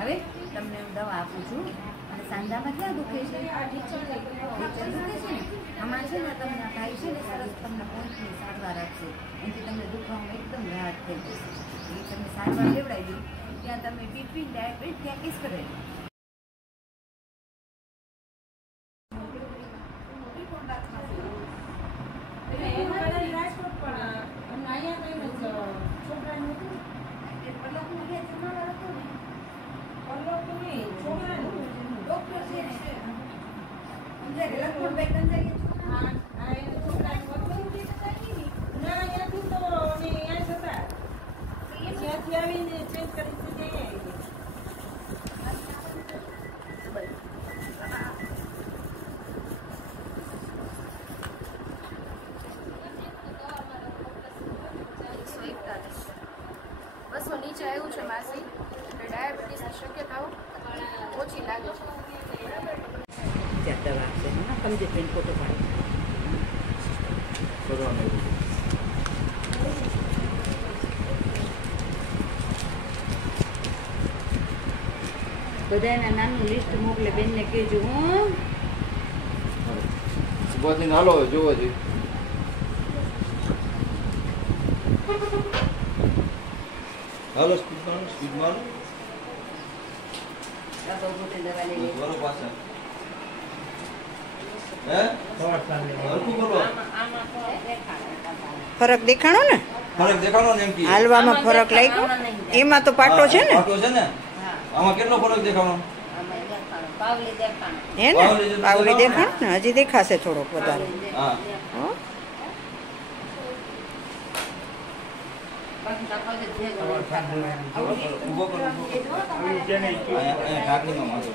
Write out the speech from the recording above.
હવે તમને દવા આપું છું અને સાંધામાં ક્યાં દુખે છે? દુખે છે ને હમણાં છે ને તમને ભાઈ છે ને સરસ તમને પોઈન્ટની સારવાર આપશે, એનાથી તમને દુખવામાં એકદમ રાહત થઈ જશે. એ તમને સારવાર લેવડાવી દઉં ત્યાં તમે બીપી ડાયાબિટીસ ત્યાં કિસ કરેલી. નીચે આવ્યું છે માસી, ડાયાબિટીસની શક્યતાઓ ઓછી લાગે છે. દવા આપશે સમજે પેન ફોટો પાડે બધાના નાનું લિસ્ટ મોકલે બેનને કહેજો. હું સુભાષની હાલો જોવો જોઈએ. હાલો સ્પીડમાં દવા લઈ પાછા ફરક દેખાણો ને? ફરક દેખાણો ને એમ કે હાલવામાં ફરક લાગ્યો? એમાં તો પાટો છે ને? પાટો છે ને, આમાં કેટલો ફરક દેખાણો? હે ને પાવલી દેખાણ ને હજી દેખાશે થોડોક વધારે. હા ઉભો કરો ઢાંકણીમાં મારો